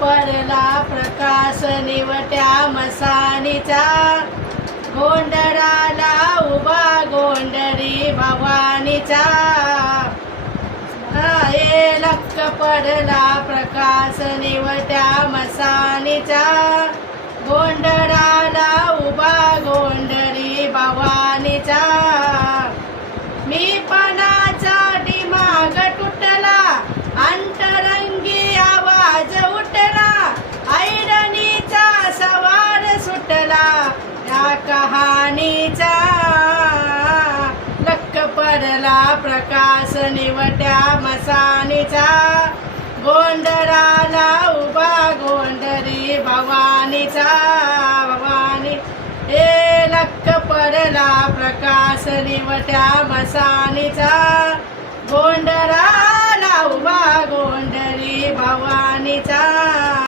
पडला प्रकाश निवट्या मसानीचा, गोंधळाला उभा गोंधळी भवानीचा. लक्क पडला प्रकाश निवट्या मसानीचा, गोंधळाला उभा गोंधळी भवानीचा. मी पणाचा दिमाग तुटला, अंतरंगी आवाज उठला, ऐरणीचा सवार सुटला या कहाणीचा. लक्क पडला प्रकाश निवट्या मसानीचा, गोंधळाला उभा गोंधळी भवानीचा. भवानी लक्क पडला प्रकाश निवट्या मसानीचा, गोंधळा